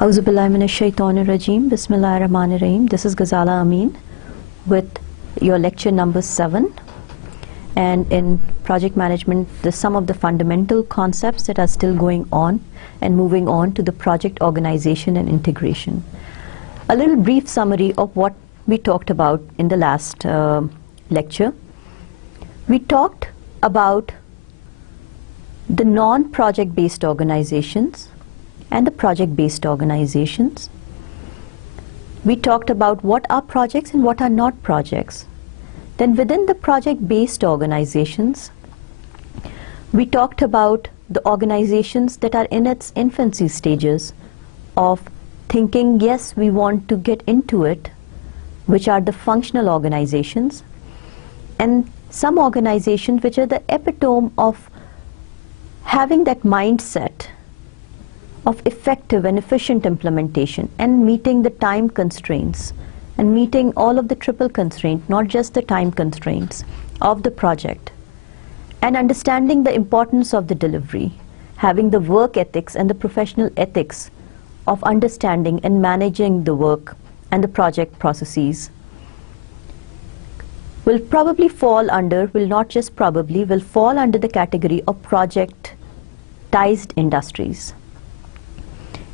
Auzu billahi minash shaitanir rajim. Bismillahir Rahmanir Rahim. This is Ghazala Amin with your lecture number 7. And in project management, some of the fundamental concepts that are still going on and moving on to the project organization and integration. A little brief summary of what we talked about in the last lecture. We talked about the non-project based organizations and the project-based organizations. We talked about what are projects and what are not projects. Then within the project-based organizations, we talked about the organizations that are in its infancy stages of thinking, yes, we want to get into it, which are the functional organizations, and some organizations which are the epitome of having that mindset of effective and efficient implementation and meeting the time constraints and meeting all of the triple constraints, not just the time constraints of the project, and understanding the importance of the delivery, having the work ethics and the professional ethics of understanding and managing the work and the project processes will probably fall under, will not just probably, will fall under the category of projectized industries.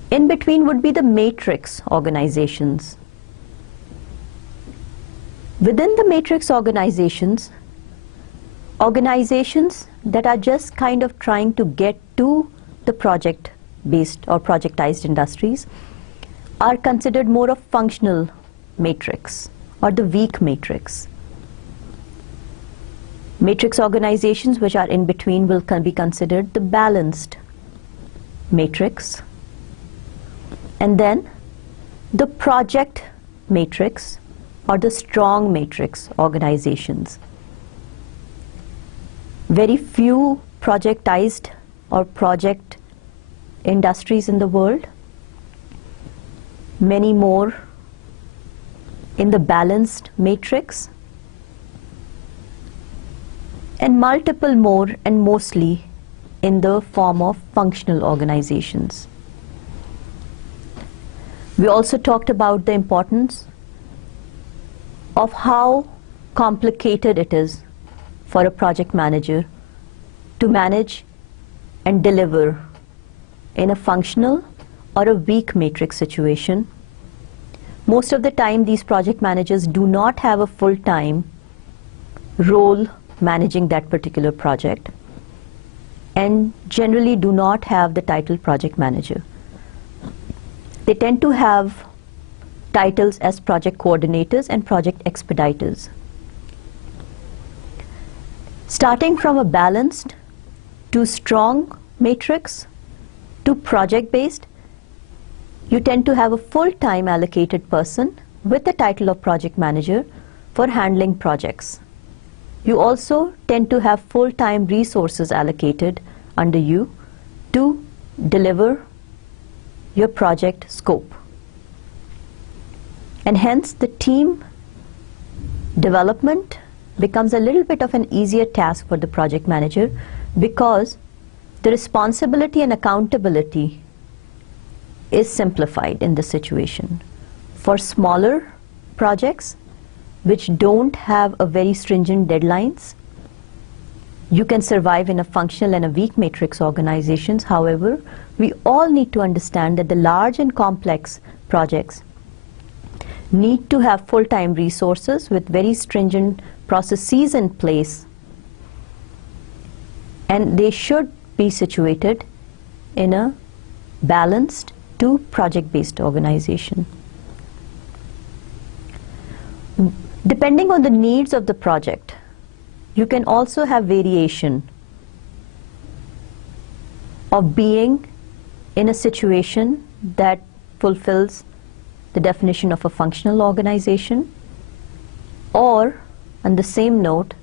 In between would be the matrix organizations. Within the matrix organizations, organizations that are just kind of trying to get to the project-based or projectized industries are considered more of functional matrix or the weak matrix. Matrix organizations which are in between will be considered the balanced matrix. And then the project matrix or the strong matrix organizations. Very few projectized or project industries in the world, many more in the balanced matrix, and multiple more and mostly in the form of functional organizations. We also talked about the importance of how complicated it is for a project manager to manage and deliver in a functional or a weak matrix situation. Most of the time, these project managers do not have a full-time role managing that particular project and generally do not have the title project manager. They tend to have titles as project coordinators and project expediters. Starting from a balanced to strong matrix to project-based, you tend to have a full-time allocated person with the title of project manager for handling projects. You also tend to have full-time resources allocated under you to deliver your project scope. And hence the team development becomes a little bit of an easier task for the project manager because the responsibility and accountability is simplified in this situation. For smaller projects which don't have a very stringent deadlines, you can survive in a functional and a weak matrix organizations. However, we all need to understand that the large and complex projects need to have full-time resources with very stringent processes in place, and they should be situated in a balanced to project-based organization. Depending on the needs of the project, you can also have variation of being in a situation that fulfills the definition of a functional organization, or on the same note,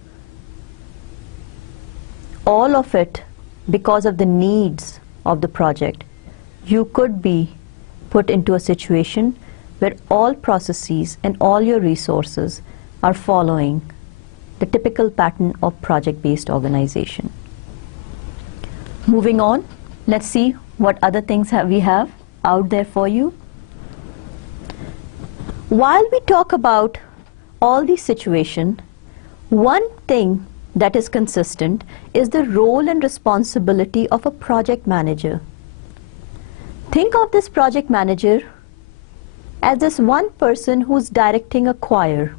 all of it because of the needs of the project, you could be put into a situation where all processes and all your resources are following the typical pattern of project-based organization. Moving on, let's see what other things we have. out there for you. While we talk about all these situations, one thing that is consistent is the role and responsibility of a project manager. Think of this project manager as this one person who's directing a choir.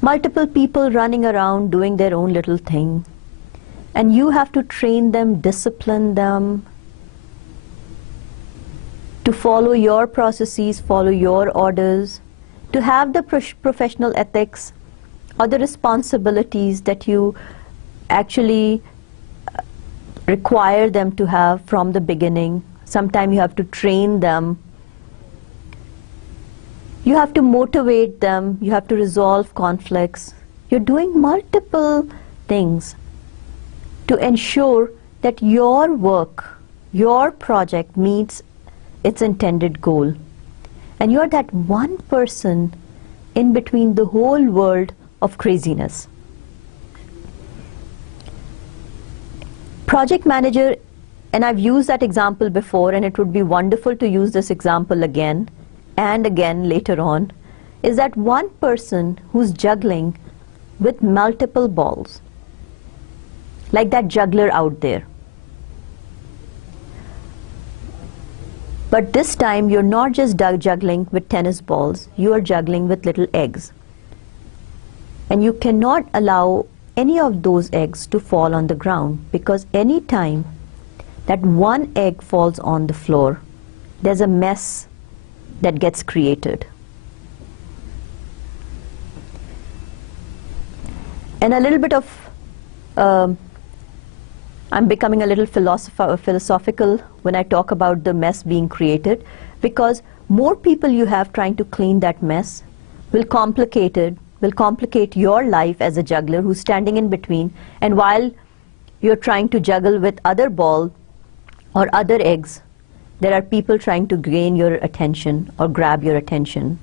Multiple people running around doing their own little thing. And you have to train them, discipline them, to follow your processes, follow your orders, to have the professional ethics or the responsibilities that you actually require them to have from the beginning. Sometimes you have to train them. You have to motivate them. You have to resolve conflicts. You're doing multiple things to ensure that your work, your project meets its intended goal. And you're that one person in between the whole world of craziness. Project manager, and I've used that example before, and it would be wonderful to use this example again and again later on, is that one person who's juggling with multiple balls, like that juggler out there. But this time you're not just juggling with tennis balls, you are juggling with little eggs. And you cannot allow any of those eggs to fall on the ground, because any time that one egg falls on the floor, there's a mess that gets created. And a little bit of I'm becoming a little philosophical when I talk about the mess being created, because more people you have trying to clean that mess will complicate your life as a juggler who's standing in between, and while you're trying to juggle with other ball or other eggs, there are people trying to gain your attention or grab your attention.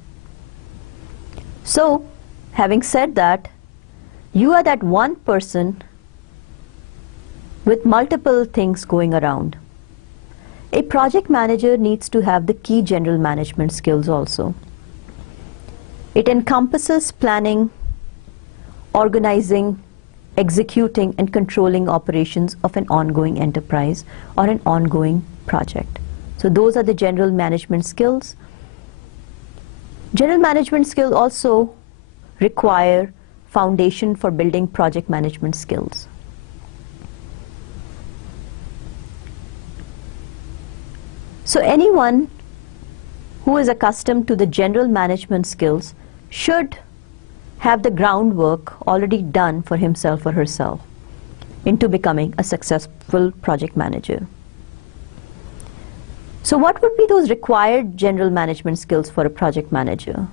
So, having said that, you are that one person with multiple things going around. A project manager needs to have the key general management skills also. It encompasses planning, organizing, executing, and controlling operations of an ongoing enterprise or an ongoing project. So those are the general management skills. General management skills also require foundation for building project management skills. So anyone who is accustomed to the general management skills should have the groundwork already done for himself or herself into becoming a successful project manager. So what would be those required general management skills for a project manager?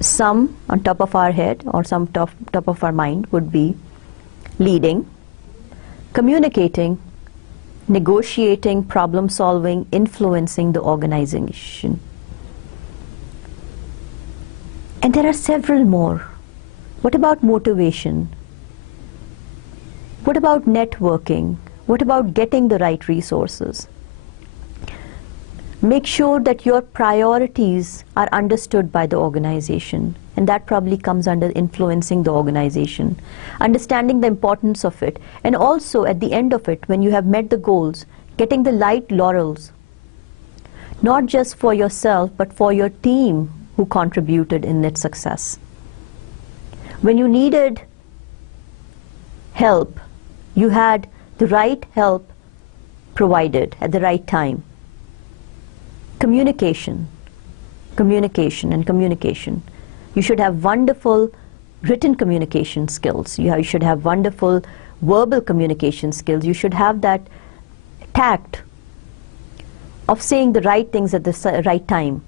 Some on top of our head or some top of our mind would be leading, communicating, negotiating, problem solving, influencing the organization. And there are several more. What about motivation? What about networking? What about getting the right resources? Make sure that your priorities are understood by the organization, and that probably comes under influencing the organization, understanding the importance of it, and also at the end of it, when you have met the goals, getting the light laurels, not just for yourself, but for your team who contributed in its success. When you needed help, you had the right help provided at the right time. Communication, communication, and communication. You should have wonderful written communication skills. You should have wonderful verbal communication skills. You should have that tact of saying the right things at the right time,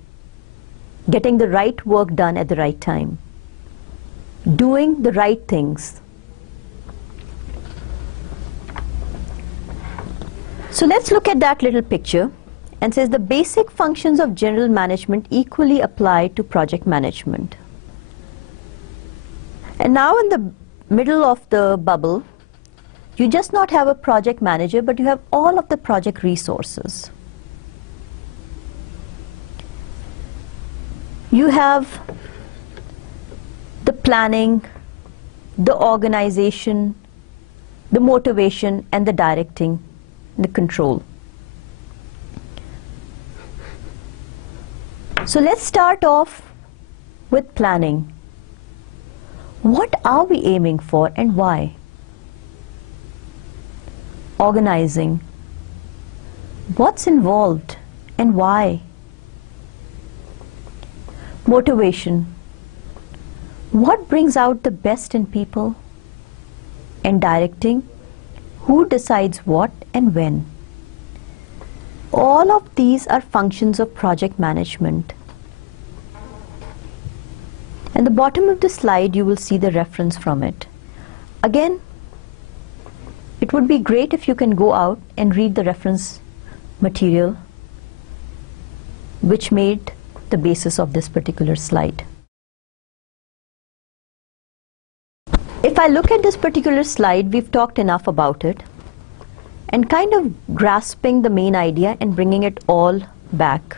getting the right work done at the right time, doing the right things. So let's look at that little picture. And says the basic functions of general management equally apply to project management. And now in the middle of the bubble, You just not have a project manager, but you have all of the project resources. You have the planning, the organization, the motivation, and the directing, the control. So let's start off with planning. What are we aiming for and why? Organizing. What's involved and why? Motivation. What brings out the best in people? And directing. Who decides what and when? All of these are functions of project management. At the bottom of the slide, you will see the reference from it. Again, it would be great if you can go out and read the reference material which made the basis of this particular slide. If I look at this particular slide, we've talked enough about it and kind of grasping the main idea and bringing it all back.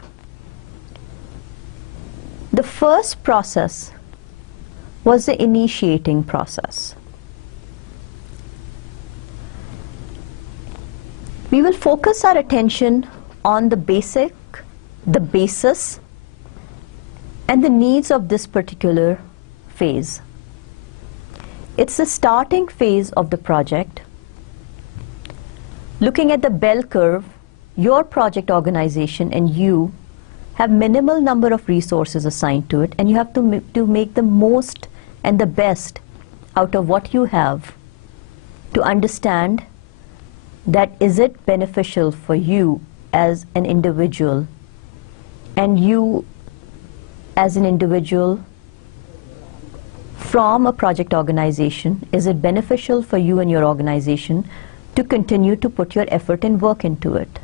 The first process was the initiating process. We will focus our attention on the basic, the basis, and the needs of this particular phase. It's the starting phase of the project. Looking at the bell curve, your project organization and you have minimal number of resources assigned to it, and you have to make the most and the best out of what you have to understand that is it beneficial for you as an individual, and you as an individual from a project organization, is it beneficial for you and your organization to continue to put your effort and work into it?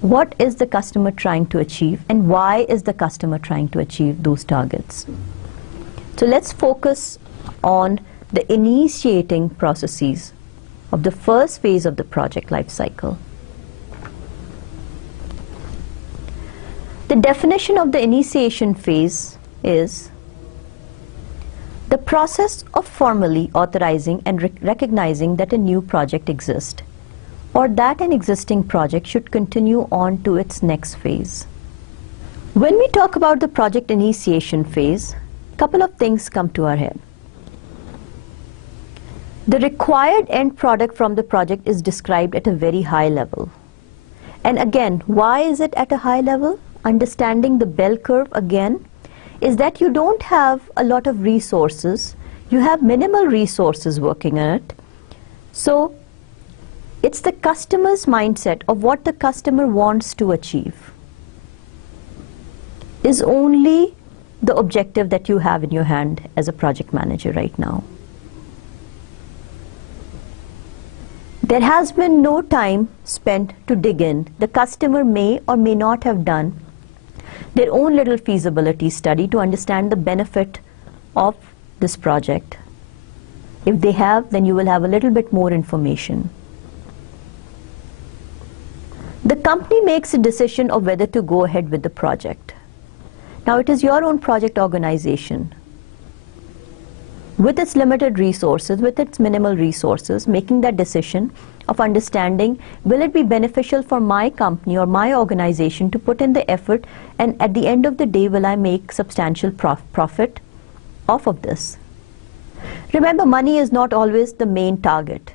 What is the customer trying to achieve, and why is the customer trying to achieve those targets? So let's focus on the initiating processes of the first phase of the project life cycle. The definition of the initiation phase is the process of formally authorizing and recognizing that a new project exists, or that an existing project should continue on to its next phase. When we talk about the project initiation phase, a couple of things come to our head. The required end product from the project is described at a very high level. And again, why is it at a high level? Understanding the bell curve again is that you don't have a lot of resources, you have minimal resources working on it. So it's the customer's mindset of what the customer wants to achieve is only the objective that you have in your hand as a project manager right now. There has been no time spent to dig in. The customer may or may not have done their own little feasibility study to understand the benefit of this project. If they have, then you will have a little bit more information. The company makes a decision of whether to go ahead with the project. Now it is your own project organization, with its limited resources, with its minimal resources, making that decision of understanding, will it be beneficial for my company or my organization to put in the effort, and at the end of the day, will I make substantial profit off of this? Remember, money is not always the main target.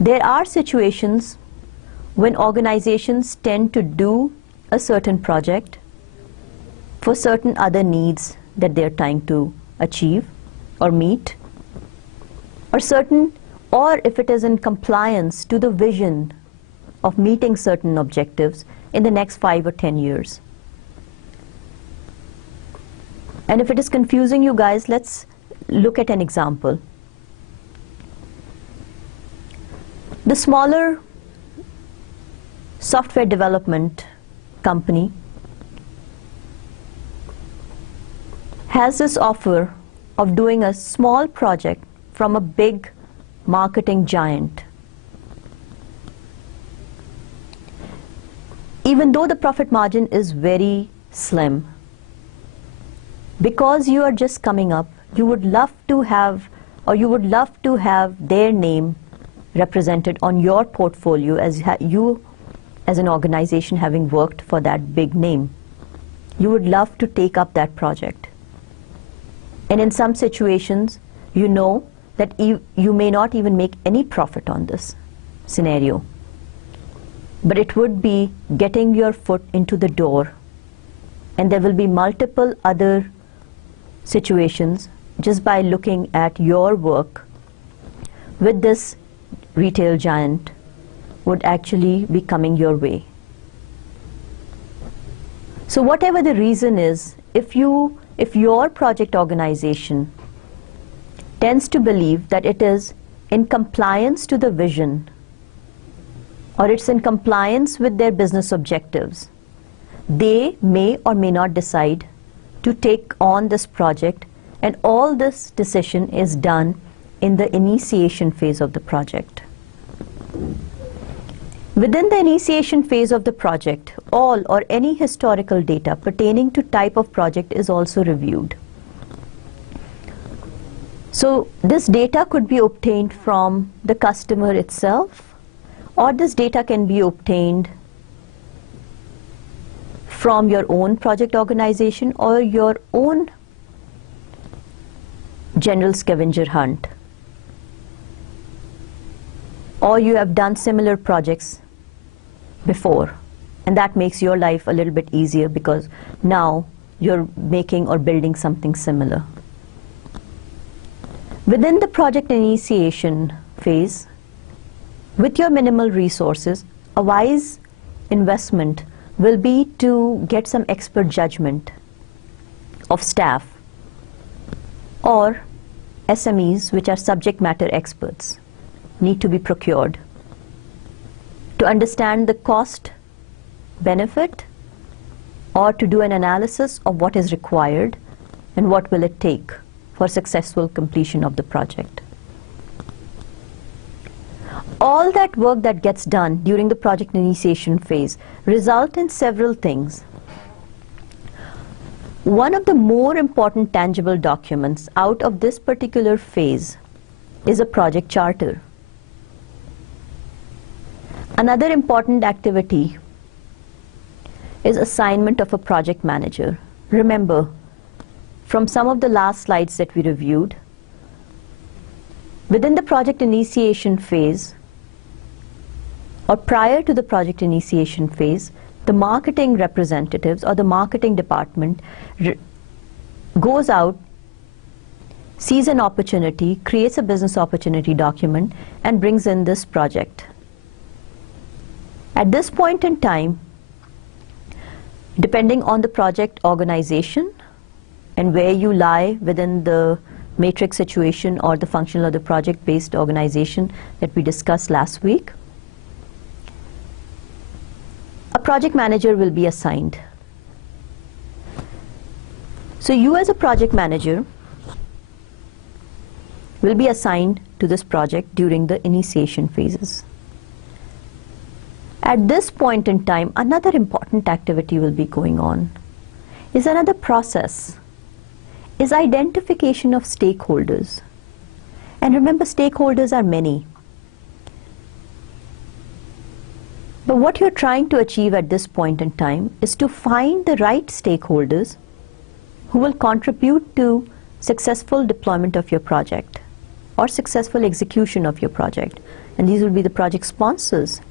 There are situations when organizations tend to do a certain project for certain other needs that they're trying to achieve or meet, or if it is in compliance to the vision of meeting certain objectives in the next 5 or 10 years. And if it is confusing you guys, let's look at an example. The smaller software development company has this offer of doing a small project from a big marketing giant. Even though the profit margin is very slim, because you are just coming up, you would love to have, or you would love to have their name represented on your portfolio as you as an organization having worked for that big name. You would love to take up that project. And in some situations, you know that you may not even make any profit on this scenario. But it would be getting your foot into the door, and there will be multiple other situations just by looking at your work with this retail giant would actually be coming your way. So whatever the reason is, if your project organization tends to believe that it is in compliance to the vision, or it's in compliance with their business objectives, they may or may not decide to take on this project, and all this decision is done in the initiation phase of the project. Within the initiation phase of the project, all or any historical data pertaining to type of project is also reviewed. So this data could be obtained from the customer itself, or this data can be obtained from your own project organization or your own general scavenger hunt. Or you have done similar projects before, and that makes your life a little bit easier because now you're making or building something similar. Within the project initiation phase, with your minimal resources, a wise investment will be to get some expert judgment of staff or SMEs, which are subject matter experts, need to be procured to understand the cost benefit, or to do an analysis of what is required and what will it take for successful completion of the project. All that work that gets done during the project initiation phase result in several things. One of the more important tangible documents out of this particular phase is a project charter. Another important activity is assignment of a project manager. Remember, from some of the last slides that we reviewed, within the project initiation phase, or prior to the project initiation phase, the marketing representatives or the marketing department goes out, sees an opportunity, creates a business opportunity document, and brings in this project. At this point in time, depending on the project organization and where you lie within the matrix situation or the functional or the project-based organization that we discussed last week, a project manager will be assigned. So you as a project manager will be assigned to this project during the initiation phases. At this point in time, another important activity will be going on. Is another process, is identification of stakeholders. And remember, stakeholders are many. But what you're trying to achieve at this point in time is to find the right stakeholders who will contribute to successful deployment of your project or successful execution of your project. And these will be the project sponsors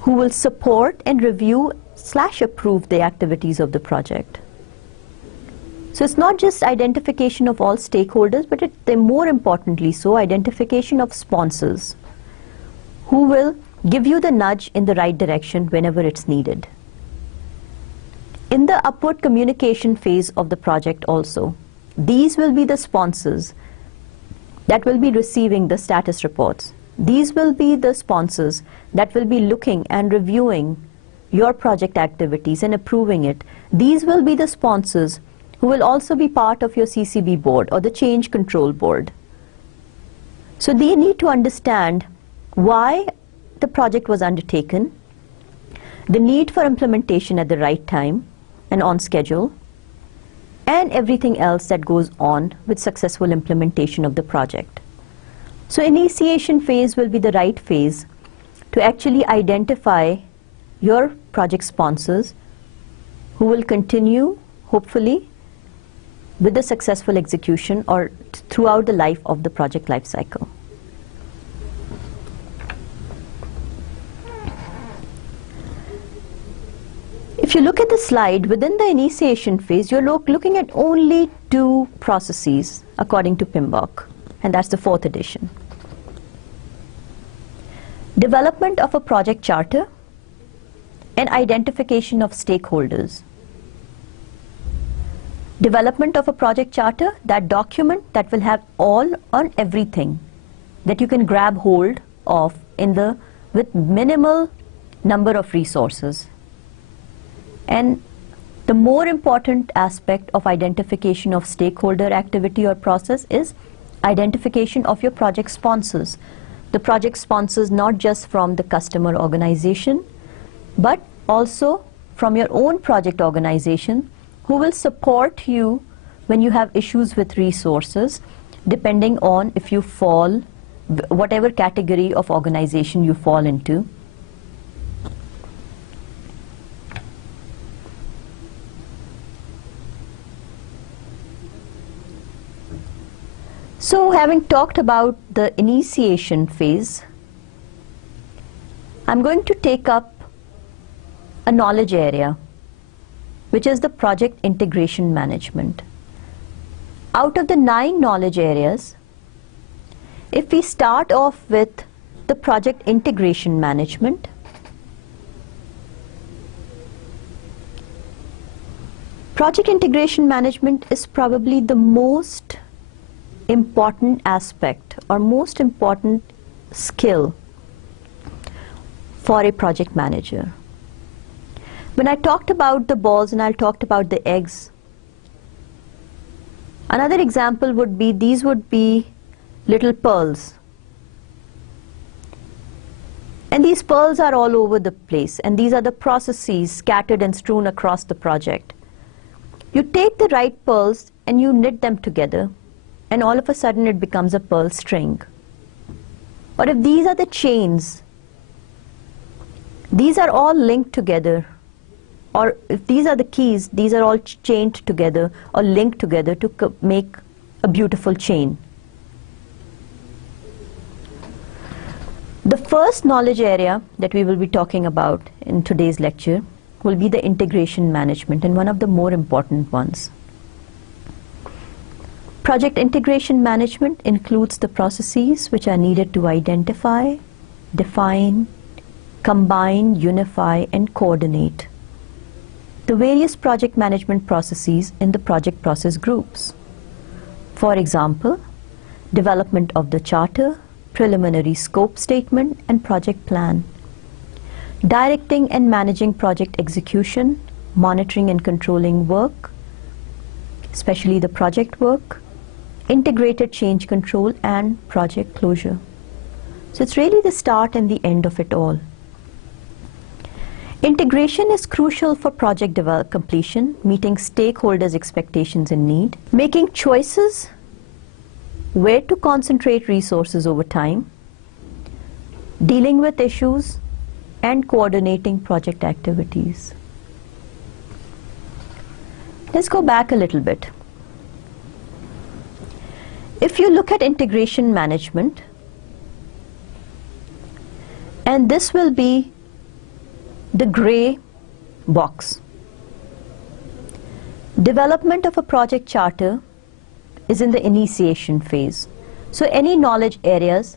who will support and review / approve the activities of the project. So it's not just identification of all stakeholders, but more importantly so, identification of sponsors who will give you the nudge in the right direction whenever it's needed. In the upward communication phase of the project also, these will be the sponsors that will be receiving the status reports. These will be the sponsors that will be looking and reviewing your project activities and approving it. These will be the sponsors who will also be part of your CCB board or the change control board. So they need to understand why the project was undertaken, the need for implementation at the right time and on schedule, and everything else that goes on with successful implementation of the project. So initiation phase will be the right phase to actually identify your project sponsors who will continue, hopefully, with the successful execution or throughout the life of the project life cycle. If you look at the slide, within the initiation phase, you're looking at only 2 processes according to PMBOK, and that's the 4th edition. Development of a project charter and identification of stakeholders. Development of a project charter, that document that will have all on everything that you can grab hold of with minimal number of resources. And the more important aspect of identification of stakeholder activity or process is identification of your project sponsors. The project sponsors not just from the customer organization, but also from your own project organization who will support you when you have issues with resources, depending on if you fall, whatever category of organization you fall into. So having talked about the initiation phase, I'm going to take up a knowledge area, which is the project integration management. Out of the 9 knowledge areas, if we start off with the project integration management, project integration management is probably the most important aspect or most important skill for a project manager. When I talked about the balls and I talked about the eggs, another example would be, these would be little pearls. And these pearls are all over the place, and these are the processes scattered and strewn across the project. You take the right pearls and you knit them together, and all of a sudden it becomes a pearl string. Or if these are the chains, these are all linked together. Or if these are the keys, these are all chained together or linked together to make a beautiful chain. The first knowledge area that we will be talking about in today's lecture will be the integration management, and one of the more important ones. Project integration management includes the processes which are needed to identify, define, combine, unify, and coordinate the various project management processes in the project process groups. For example, development of the charter, preliminary scope statement, and project plan. Directing and managing project execution, monitoring and controlling work, especially the project work, integrated change control, and project closure. So it's really the start and the end of it all. Integration is crucial for project completion, meeting stakeholders' expectations and need, making choices where to concentrate resources over time, dealing with issues, and coordinating project activities. Let's go back a little bit. If you look at integration management, and this will be the gray box. Development of a project charter is in the initiation phase. So any knowledge areas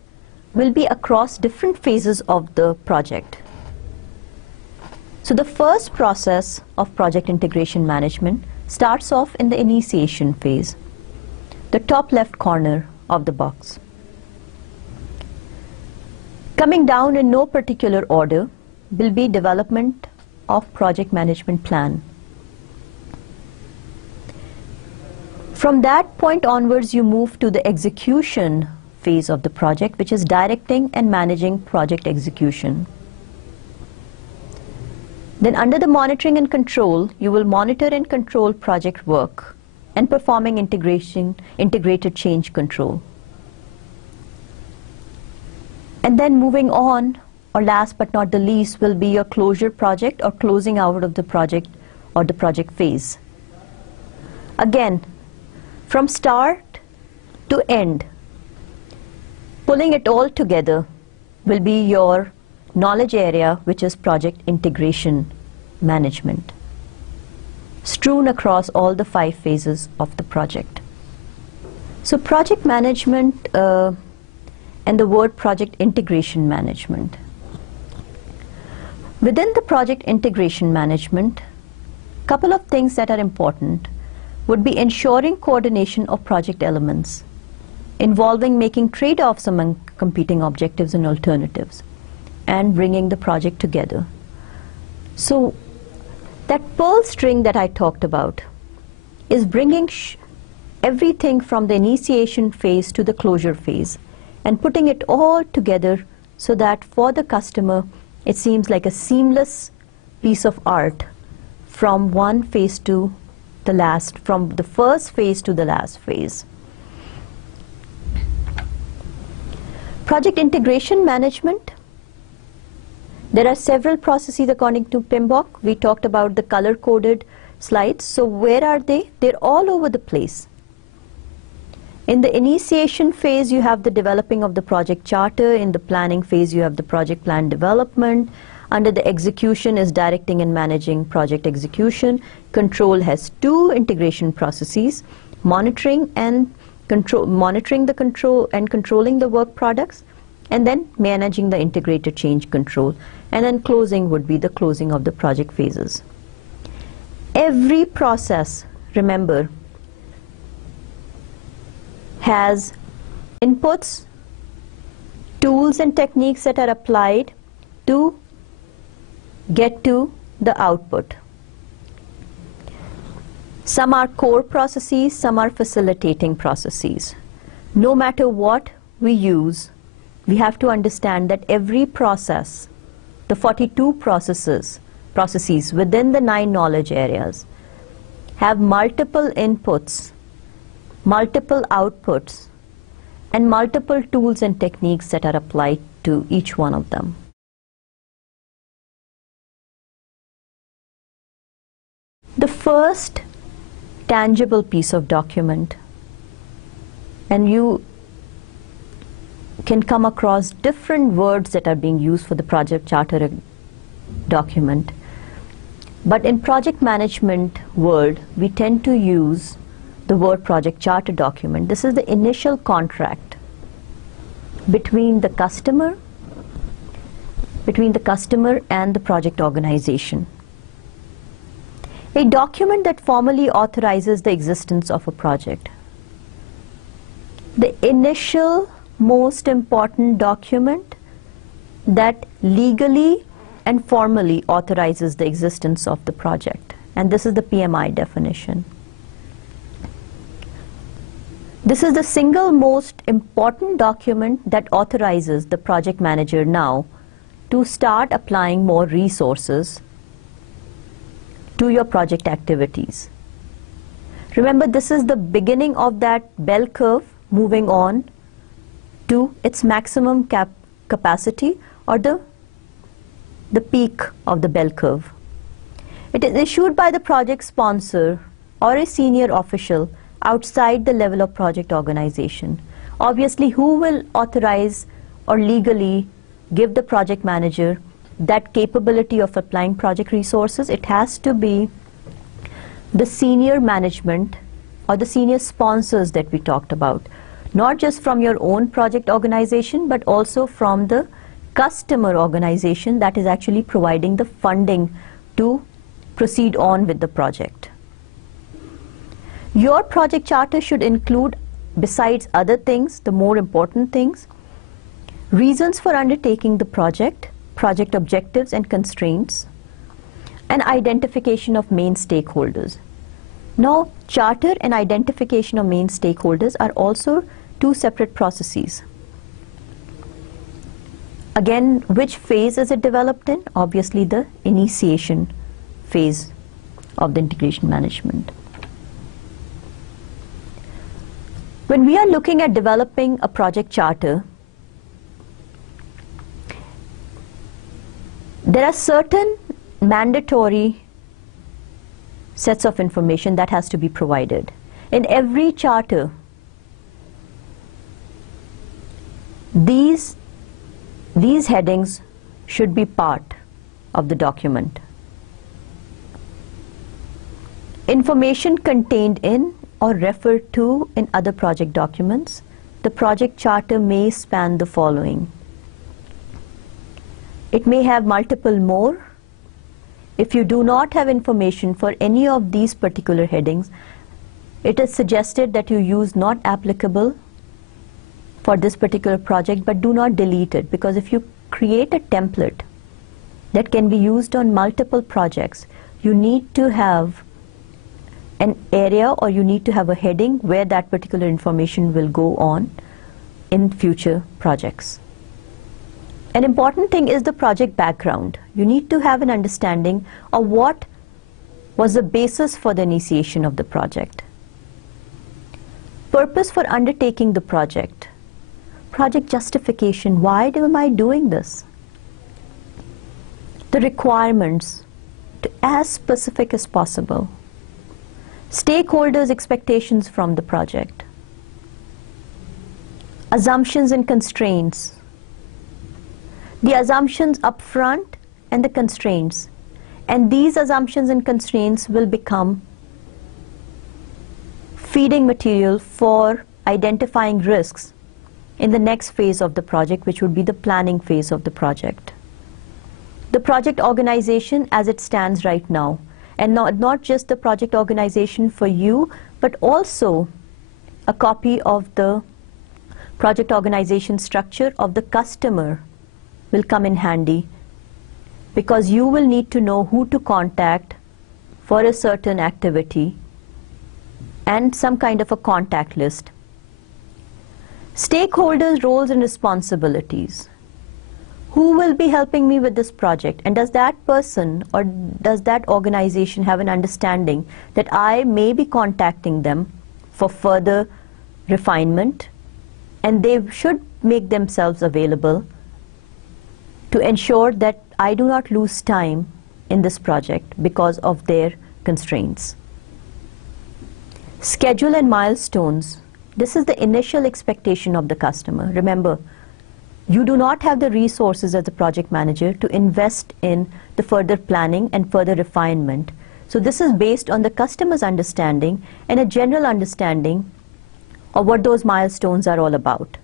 will be across different phases of the project. So the first process of project integration management starts off in the initiation phase, the top left corner of the box. Coming down in no particular order will be development of project management plan. From that point onwards, you move to the execution phase of the project, which is directing and managing project execution. Then under the monitoring and control, you will monitor and control project work and performing integrated change control. And then moving on, or last but not the least, will be your closure project or closing out of the project or the project phase. Again, from start to end, pulling it all together will be your knowledge area, which is project integration management, strewn across all the 5 phases of the project. So project management and the word project integration management. Within the project integration management, couple of things that are important would be ensuring coordination of project elements, involving making trade-offs among competing objectives and alternatives, and bringing the project together. So that pearl string that I talked about is bringing everything from the initiation phase to the closure phase and putting it all together so that for the customer it seems like a seamless piece of art from one phase to the last, from the first phase to the last phase. Project integration management. There are several processes according to PMBOK. We talked about the color-coded slides. So where are they? They're all over the place. In the initiation phase, you have the developing of the project charter. In the planning phase, you have the project plan development. Under the execution is directing and managing project execution. Control has 2 integration processes, monitoring and monitoring the control and controlling the work products, and then managing the integrated change control. And then closing would be the closing of the project phases. Every process, remember, has inputs, tools and techniques that are applied to get to the output. Some are core processes, some are facilitating processes. No matter what we use, we have to understand that every process, the 42 processes within the 9 knowledge areas, have multiple inputs, multiple outputs, and multiple tools and techniques that are applied to each one of them. The first tangible piece of document, and you can come across different words that are being used for the project charter document, but in project management world we tend to use the word project charter document. This is the initial contract between the customer and the project organization. A document that formally authorizes the existence of a project. The initial most important document that legally and formally authorizes the existence of the project. And this is the PMI definition. This is the single most important document that authorizes the project manager now to start applying more resources to your project activities. Remember, this is the beginning of that bell curve moving on to its maximum capacity, or the peak of the bell curve. It is issued by the project sponsor or a senior official outside the level of project organization. Obviously, who will authorize or legally give the project manager that capability of applying project resources? It has to be the senior management or the senior sponsors that we talked about, not just from your own project organization, but also from the customer organization that is actually providing the funding to proceed on with the project. Your project charter should include, besides other things, the more important things, reasons for undertaking the project, project objectives and constraints, and identification of main stakeholders. Now, charter and identification of main stakeholders are also 2 separate processes. Again, which phase is it developed in? Obviously the initiation phase of the integration management. When we are looking at developing a project charter, there are certain mandatory sets of information that has to be provided. In every charter, these headings should be part of the document. Information contained in or referred to in other project documents. The project charter may span the following. It may have multiple more. If you do not have information for any of these particular headings, it is suggested that you use not applicable for this particular project, but do not delete it, because if you create a template that can be used on multiple projects, you need to have an area or you need to have a heading where that particular information will go on in future projects. An important thing is the project background. You need to have an understanding of what was the basis for the initiation of the project. Purpose for undertaking the project. Project justification. Why am I doing this? The requirements, as specific as possible. Stakeholders' expectations from the project. Assumptions and constraints. The assumptions up front and the constraints. And these assumptions and constraints will become feeding material for identifying risks in the next phase of the project, which would be the planning phase of the project. The project organization as it stands right now, and not just the project organization for you, but also a copy of the project organization structure of the customer will come in handy, because you will need to know who to contact for a certain activity and some kind of a contact list. Stakeholders' roles and responsibilities. Who will be helping me with this project, and does that person or does that organization have an understanding that I may be contacting them for further refinement, and they should make themselves available to ensure that I do not lose time in this project because of their constraints. Schedule and milestones. This is the initial expectation of the customer. Remember, you do not have the resources as a project manager to invest in the further planning and further refinement. So this is based on the customer's understanding and a general understanding of what those milestones are all about.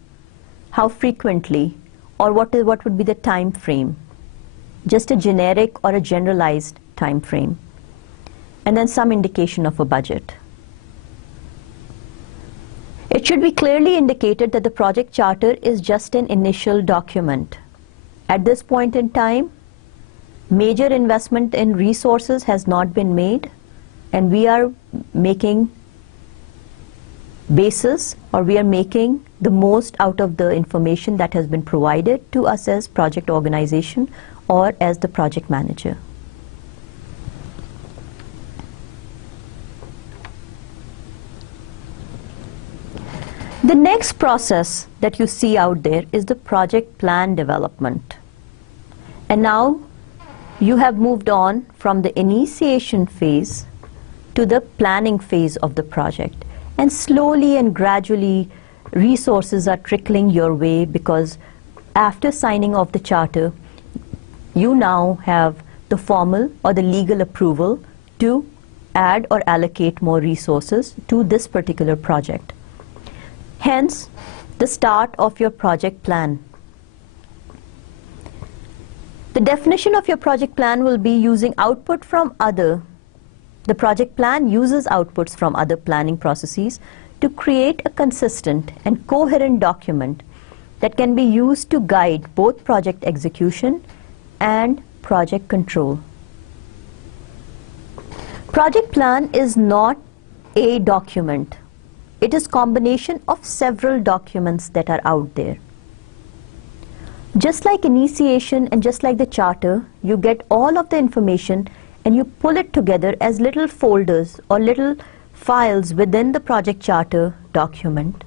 How frequently, or what would be the time frame. Just a generic or a generalized time frame. And then some indication of a budget. It should be clearly indicated that the project charter is just an initial document. At this point in time, major investment in resources has not been made, and we are making basis, or we are making the most out of the information that has been provided to us as project organization or as the project manager. The next process that you see out there is the project plan development. And now you have moved on from the initiation phase to the planning phase of the project. And slowly and gradually resources are trickling your way, because after signing off the charter, you now have the formal or the legal approval to add or allocate more resources to this particular project. Hence, the start of your project plan. The definition of your project plan will be using output from other. The project plan uses outputs from other planning processes to create a consistent and coherent document that can be used to guide both project execution and project control. Project plan is not a document. It is a combination of several documents that are out there. Just like initiation and just like the charter, you get all of the information and you pull it together as little folders or little files within the project charter document.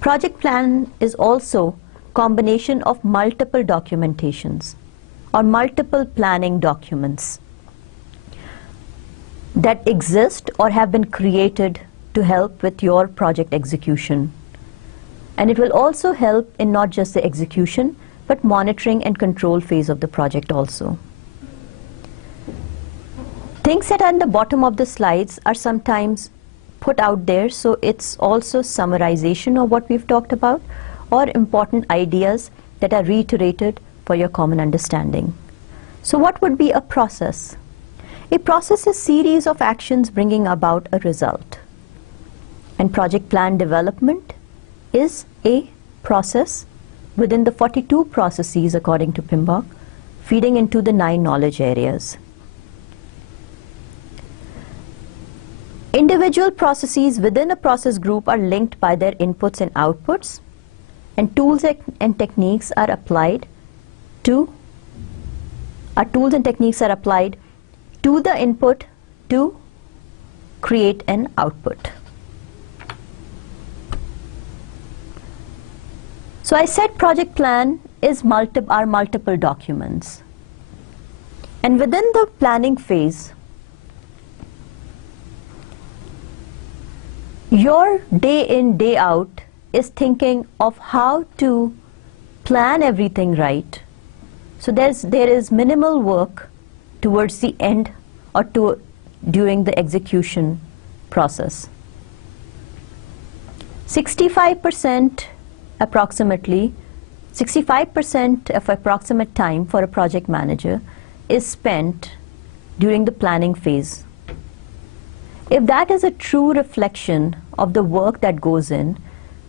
Project plan is also combination of multiple documentations or multiple planning documents that exist or have been created to help with your project execution. And it will also help in not just the execution, but monitoring and control phase of the project also. Things that are in the bottom of the slides are sometimes put out there, so it's also summarization of what we've talked about or important ideas that are reiterated for your common understanding. So what would be a process? A process is a series of actions bringing about a result. And project plan development is a process within the 42 processes according to PMBOK, feeding into the 9 knowledge areas. Individual processes within a process group are linked by their inputs and outputs, and tools and techniques are applied to the input to create an output. So I said project plan is multiple documents. And within the planning phase, your day in, day out is thinking of how to plan everything right. So there is minimal work towards the end or during the execution process. 65% approximately, 65% of approximate time for a project manager is spent during the planning phase. If that is a true reflection of the work that goes in,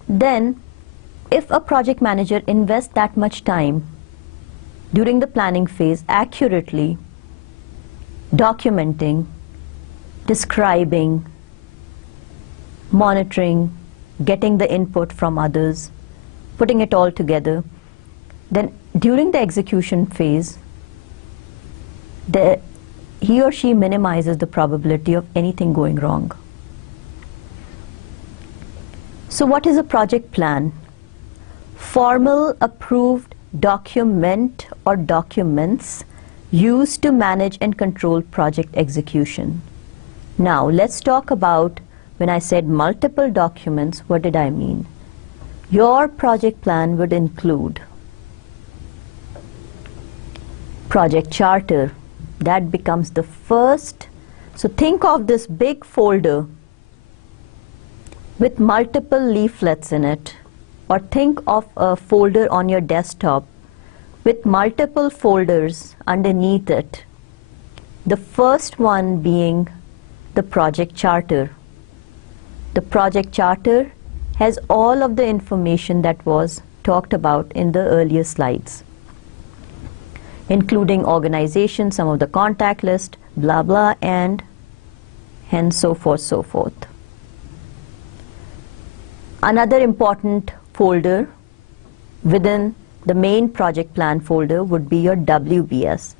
then if a project manager invests that much time during the planning phase accurately, documenting, describing, monitoring, getting the input from others, putting it all together, then during the execution phase, he or she minimizes the probability of anything going wrong. So what is a project plan? Formal approved document or documents used to manage and control project execution. Now let's talk about, when I said multiple documents, what did I mean? Your project plan would include project charter. That becomes the first. So think of this big folder with multiple leaflets in it, or think of a folder on your desktop with multiple folders underneath it. The first one being the project charter. The project charter has all of the information that was talked about in the earlier slides, including organization, some of the contact list, blah blah, and hence so forth. Another important folder within the main project plan folder would be your WBS.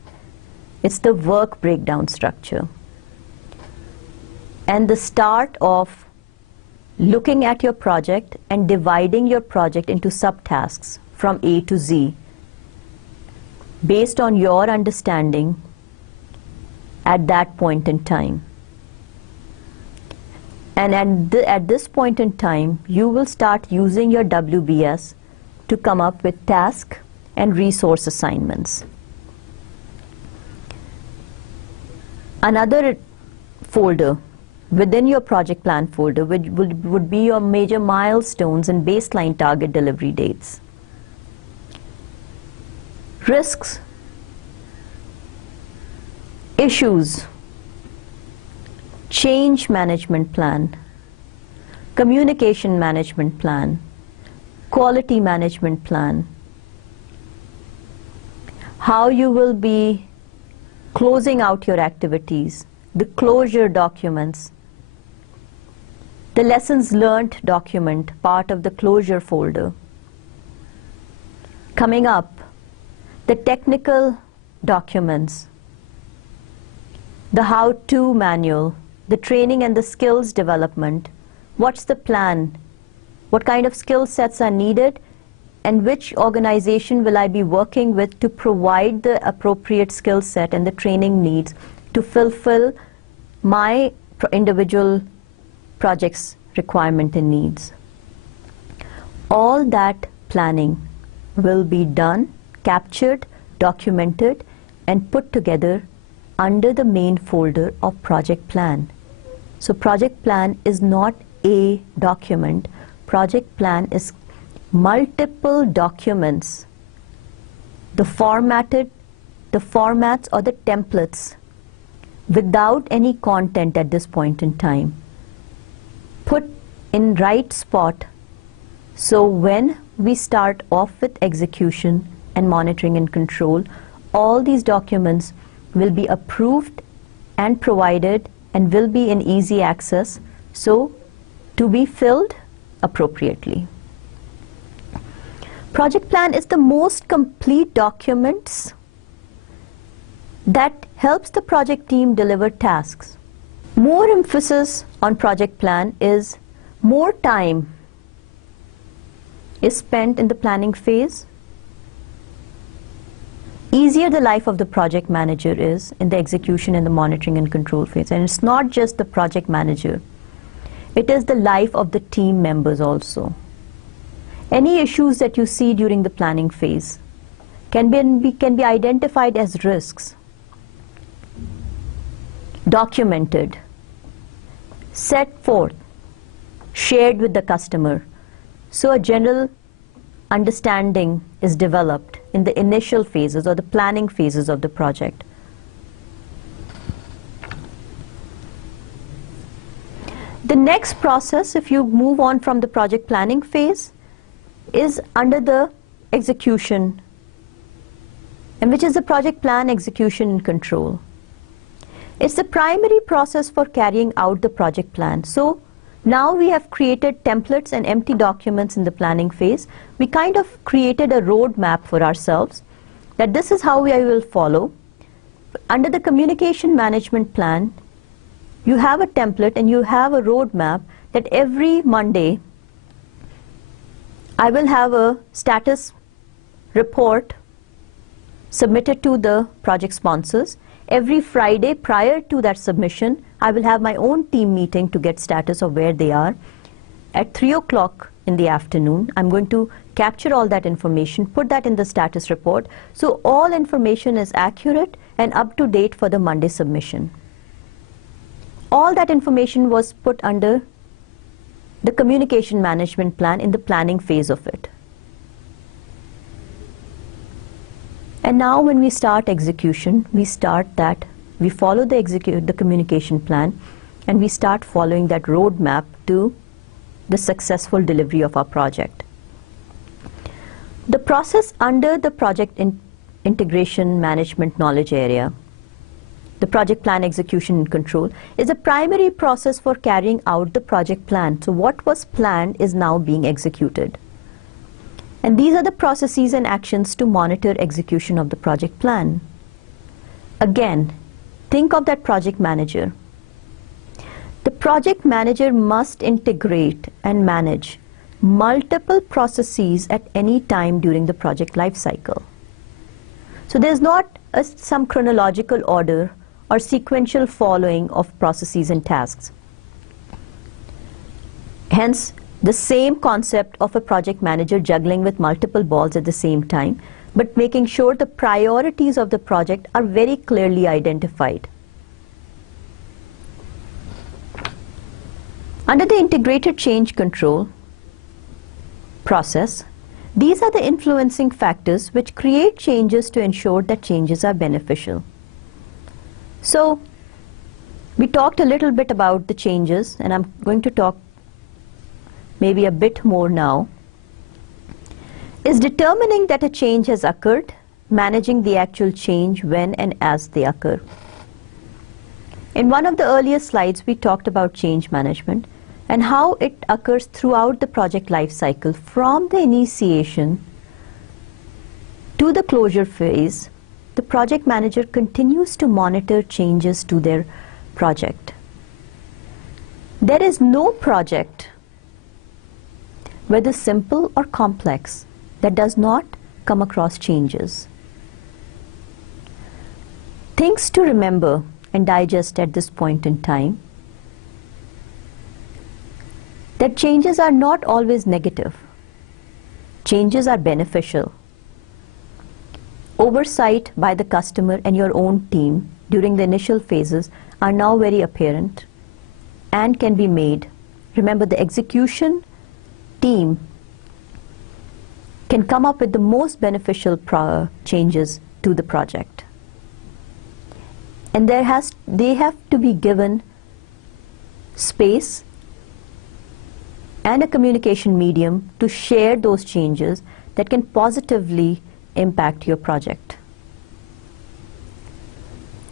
It's the work breakdown structure. And the start of looking at your project and dividing your project into subtasks from A to Z based on your understanding at that point in time. And at this point in time, you will start using your WBS to come up with task and resource assignments. Another folder within your project plan folder would be your major milestones and baseline target delivery dates. Risks, issues, change management plan, communication management plan, quality management plan, how you will be closing out your activities, the closure documents, the lessons learned document, part of the closure folder, Coming up, the technical documents, the how-to manual, the training and the skills development, what's the plan, what kind of skill sets are needed, and which organization will I be working with to provide the appropriate skill set and the training needs to fulfill my individual project's requirement and needs. All that planning will be done, captured, documented, and put together under the main folder of project plan. So project plan is not a document. Project plan is multiple documents, the formats or the templates without any content at this point in time, put in right spot, so when we start off with execution and monitoring and control, all these documents will be approved and provided and will be in easy access, so to be filled appropriately. Project plan is the most complete documents that helps the project team deliver tasks. More emphasis on project plan is more time is spent in the planning phase. Easier the life of the project manager is in the execution and the monitoring and control phase. And it's not just the project manager. It is the life of the team members also. Any issues that you see during the planning phase can be identified as risks, documented, set forth, shared with the customer, so a general understanding is developed in the initial phases or the planning phases of the project. The next process, if you move on from the project planning phase, is under the execution, and which is the project plan, execution, and control. It's the primary process for carrying out the project plan. So now we have created templates and empty documents in the planning phase. We kind of created a roadmap for ourselves that this is how we will follow. Under the communication management plan, you have a template and you have a roadmap that every Monday I will have a status report submitted to the project sponsors. Every Friday prior to that submission, I will have my own team meeting to get status of where they are. At 3 o'clock in the afternoon, I'm going to capture all that information, put that in the status report, so all information is accurate and up to date for the Monday submission. All that information was put under the communication management plan in the planning phase of it. And now when we start execution, we follow the communication plan, and we start following that roadmap to the successful delivery of our project. The process under the project integration management knowledge area, the project plan, execution, and control, is a primary process for carrying out the project plan. So what was planned is now being executed. And these are the processes and actions to monitor execution of the project plan. Again, think of that project manager. The project manager must integrate and manage multiple processes at any time during the project life cycle. So there's not some chronological order or sequential following of processes and tasks. Hence, the same concept of a project manager juggling with multiple balls at the same time, but making sure the priorities of the project are very clearly identified. Under the integrated change control process, these are the influencing factors which create changes to ensure that changes are beneficial. So, we talked a little bit about the changes, and I'm going to talk maybe a bit more now. Is determining that a change has occurred, managing the actual change when and as they occur. In one of the earlier slides, we talked about change management and how it occurs throughout the project life cycle, from the initiation to the closure phase, the project manager continues to monitor changes to their project. There is no project, whether simple or complex, that does not come across changes. Things to remember and digest at this point in time: that changes are not always negative. Changes are beneficial. Oversight by the customer and your own team during the initial phases are now very apparent and can be made. Remember, the execution team can come up with the most beneficial changes to the project. And they have to be given space and a communication medium to share those changes that can positively impact your project.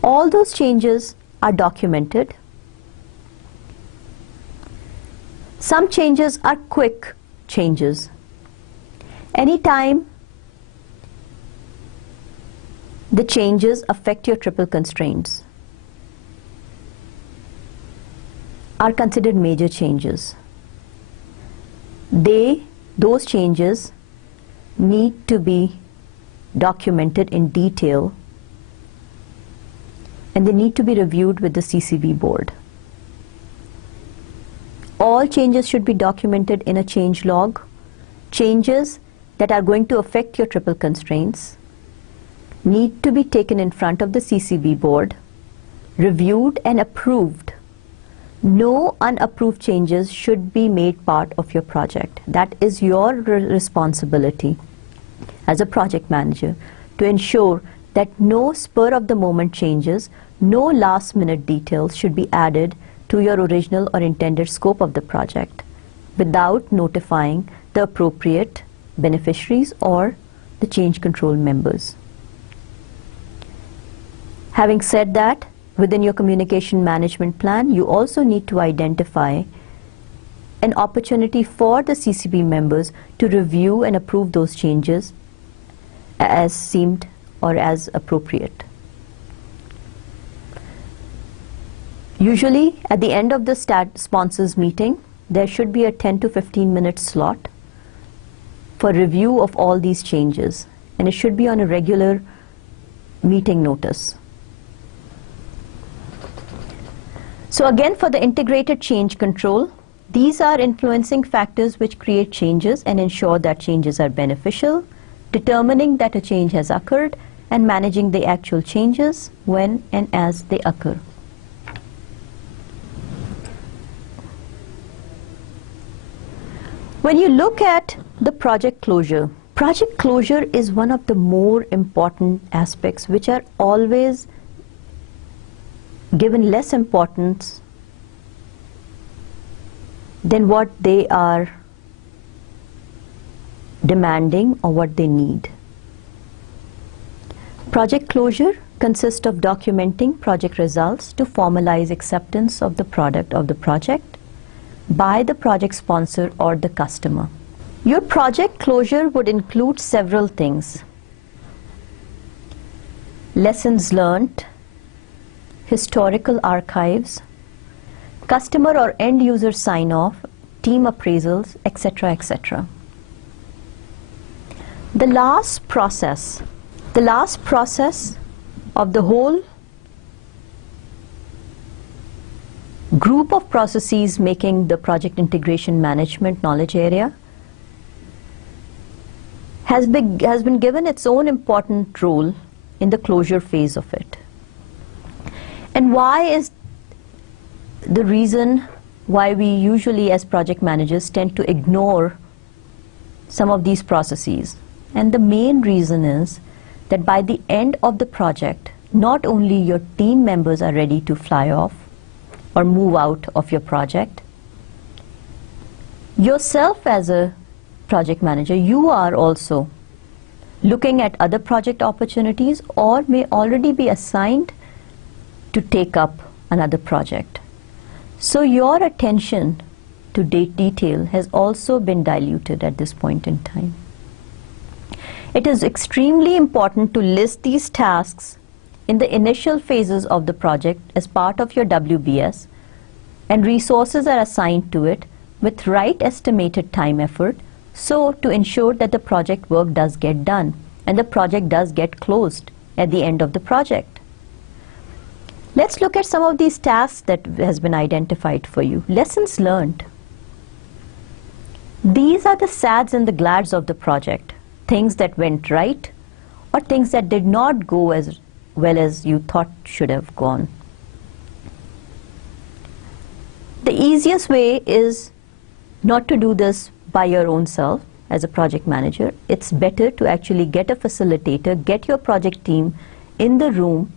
All those changes are documented. Some changes are quick changes. Anytime the changes affect your triple constraints are considered major changes. Those changes need to be documented in detail, and they need to be reviewed with the CCV board. All changes should be documented in a change log. Changes that are going to affect your triple constraints need to be taken in front of the CCV board, reviewed and approved. No unapproved changes should be made part of your project. That is your responsibility as a project manager, to ensure that no spur-of-the-moment changes, no last-minute details should be added to your original or intended scope of the project without notifying the appropriate beneficiaries or the change control members. Having said that, within your communication management plan, you also need to identify an opportunity for the CCB members to review and approve those changes as seemed or as appropriate. Usually, at the end of the sponsors meeting, there should be a 10 to 15 minute slot for review of all these changes, and it should be on a regular meeting notice. So again, for the integrated change control, these are influencing factors which create changes and ensure that changes are beneficial, determining that a change has occurred, and managing the actual changes when and as they occur. When you look at the project closure is one of the more important aspects which are always given less importance than what they are demanding or what they need. Project closure consists of documenting project results to formalize acceptance of the product of the project by the project sponsor or the customer. Your project closure would include several things: lessons learned, historical archives, customer or end user sign-off, team appraisals, etc., etc. The last process of the whole group of processes making the project integration management knowledge area has been given its own important role in the closure phase of it. And why is the reason why we usually as project managers tend to ignore some of these processes? And the main reason is that by the end of the project, not only your team members are ready to fly off or move out of your project, yourself as a project manager, you are also looking at other project opportunities or may already be assigned to take up another project. So your attention to detail has also been diluted at this point in time. It is extremely important to list these tasks in the initial phases of the project as part of your WBS, and resources are assigned to it with right estimated time effort, so to ensure that the project work does get done and the project does get closed at the end of the project. Let's look at some of these tasks that has been identified for you. Lessons learned. These are the sads and the glads of the project. Things that went right or things that did not go as well as you thought should have gone. The easiest way is not to do this by your own self as a project manager. It's better to actually get a facilitator, get your project team in the room,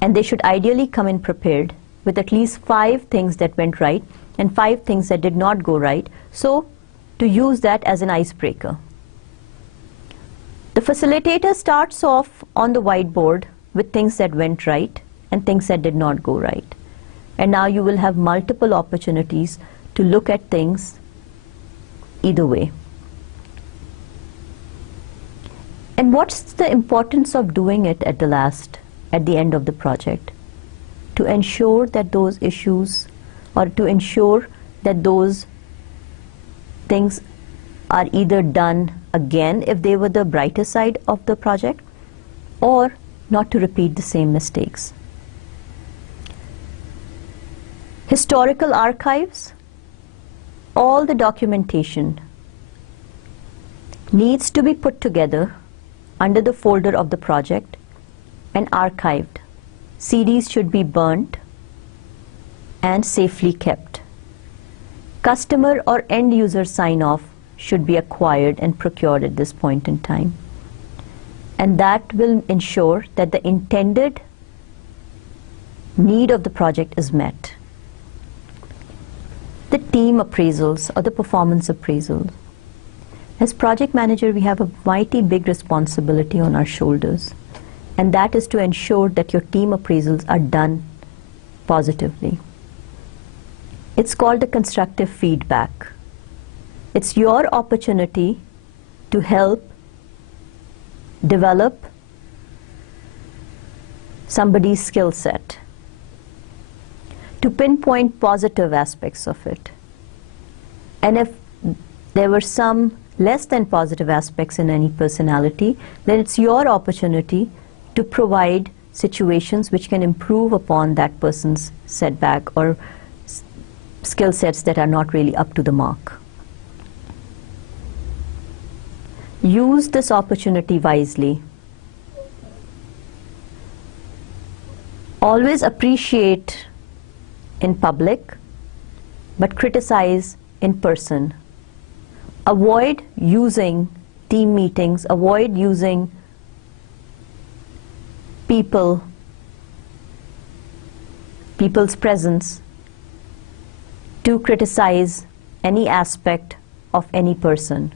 and they should ideally come in prepared with at least 5 things that went right and 5 things that did not go right, so to use that as an icebreaker. The facilitator starts off on the whiteboard with things that went right and things that did not go right. And now you will have multiple opportunities to look at things either way. And what's the importance of doing it at the end of the project? To ensure that those issues, or to ensure that those things are either done again if they were the brighter side of the project, or not to repeat the same mistakes. Historical archives, all the documentation needs to be put together under the folder of the project and archived. CDs should be burnt and safely kept. Customer or end user sign-off should be acquired and procured at this point in time. And that will ensure that the intended need of the project is met. The team appraisals or the performance appraisals. As project manager, we have a mighty big responsibility on our shoulders, and that is to ensure that your team appraisals are done positively. It's called the constructive feedback. It's your opportunity to help develop somebody's skill set, to pinpoint positive aspects of it. And if there were some less than positive aspects in any personality, then it's your opportunity to provide situations which can improve upon that person's setback or skill sets that are not really up to the mark. Use this opportunity wisely. Always appreciate in public, but criticize in person. Avoid using team meetings, avoid using people's presence to criticize any aspect of any person.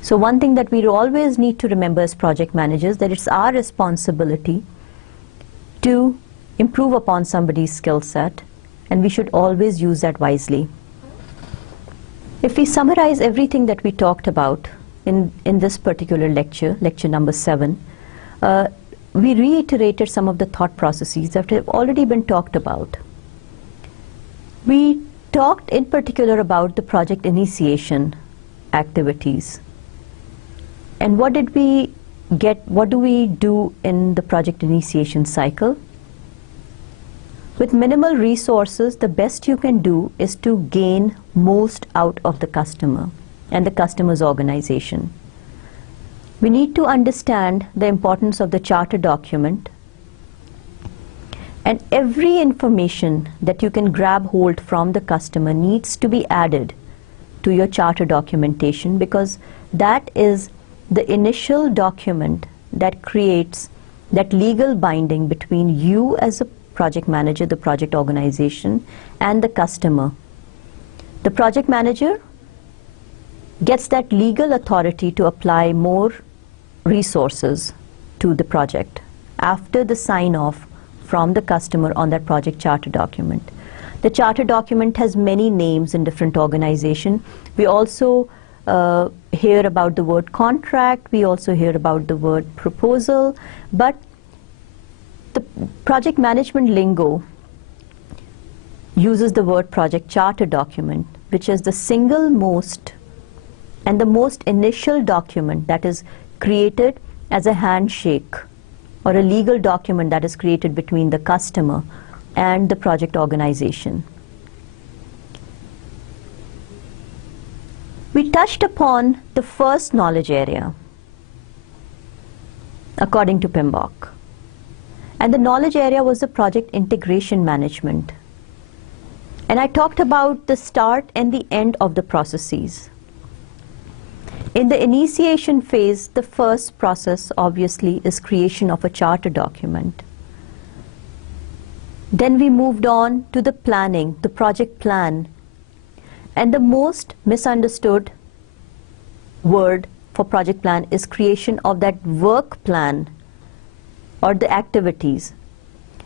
So one thing that we always need to remember as project managers, that it's our responsibility to improve upon somebody's skill set, and we should always use that wisely. If we summarize everything that we talked about in this particular lecture, lecture number 7, we reiterated some of the thought processes that have already been talked about. We talked in particular about the project initiation activities. And what do we do in the project initiation cycle? With minimal resources, the best you can do is to gain most out of the customer and the customer's organization. We need to understand the importance of the charter document, and every information that you can grab hold from the customer needs to be added to your charter documentation, because that is the initial document that creates that legal binding between you as a project manager, the project organization, and the customer. The project manager gets that legal authority to apply more resources to the project after the sign-off from the customer on that project charter document. The charter document has many names in different organizations. We also hear about the word contract, we also hear about the word proposal, but the project management lingo uses the word project charter document, which is the single most and the most initial document that is created as a handshake or a legal document that is created between the customer and the project organization. We touched upon the first knowledge area according to PMBOK, and the knowledge area was the project integration management. And I talked about the start and the end of the processes. In the initiation phase, the first process obviously is creation of a charter document. Then we moved on to the planning, the project plan. And the most misunderstood word for project plan is creation of that work plan or the activities.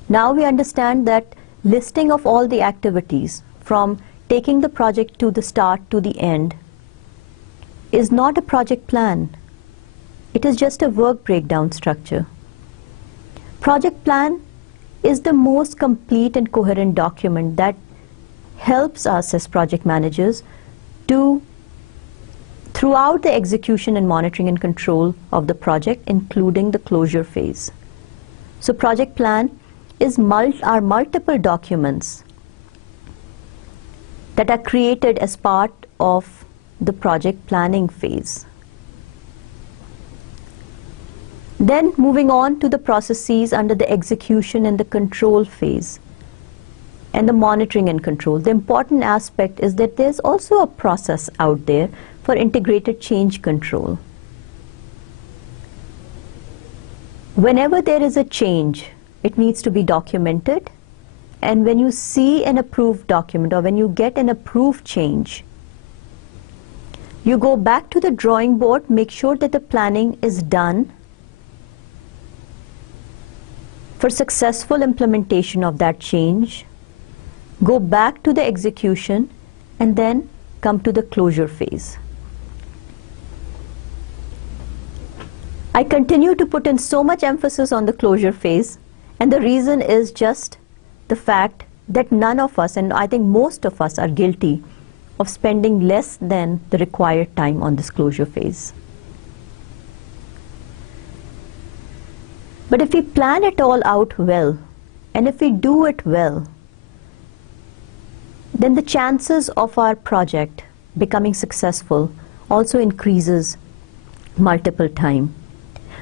Now we understand that listing of all the activities from taking the project to the start to the end is not a project plan. It is just a work breakdown structure. Project plan is the most complete and coherent document that helps us as project managers to, throughout the execution and monitoring and control of the project, including the closure phase. So project plan is are multiple documents that are created as part of the project planning phase. Then moving on to the processes under the execution and the control phase and the monitoring and control. The important aspect is that there's also a process out there for integrated change control. Whenever there is a change, it needs to be documented, and when you see an approved document or when you get an approved change, you go back to the drawing board, make sure that the planning is done for successful implementation of that change, go back to the execution, and then come to the closure phase. I continue to put in so much emphasis on the closure phase, and the reason is just the fact that none of us, and I think most of us, are guilty of spending less than the required time on this closure phase. But if we plan it all out well, and if we do it well, then the chances of our project becoming successful also increases multiple times.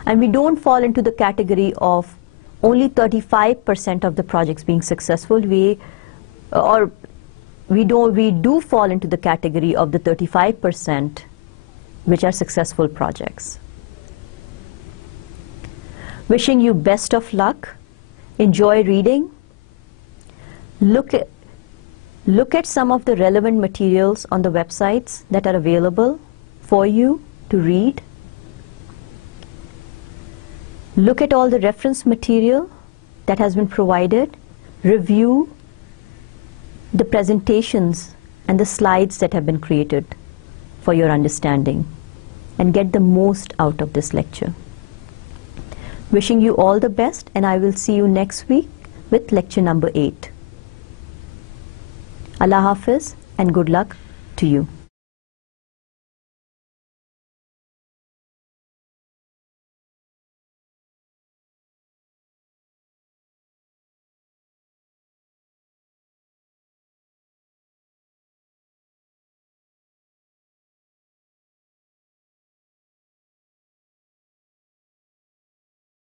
And we don't fall into the category of only 35% of the projects being successful. We do fall into the category of the 35% which are successful projects. Wishing you best of luck. Enjoy reading. Look at some of the relevant materials on the websites that are available for you to read. Look at all the reference material that has been provided. Review the presentations and the slides that have been created for your understanding, and get the most out of this lecture. Wishing you all the best, and I will see you next week with lecture number 8. Allah Hafiz and good luck to you.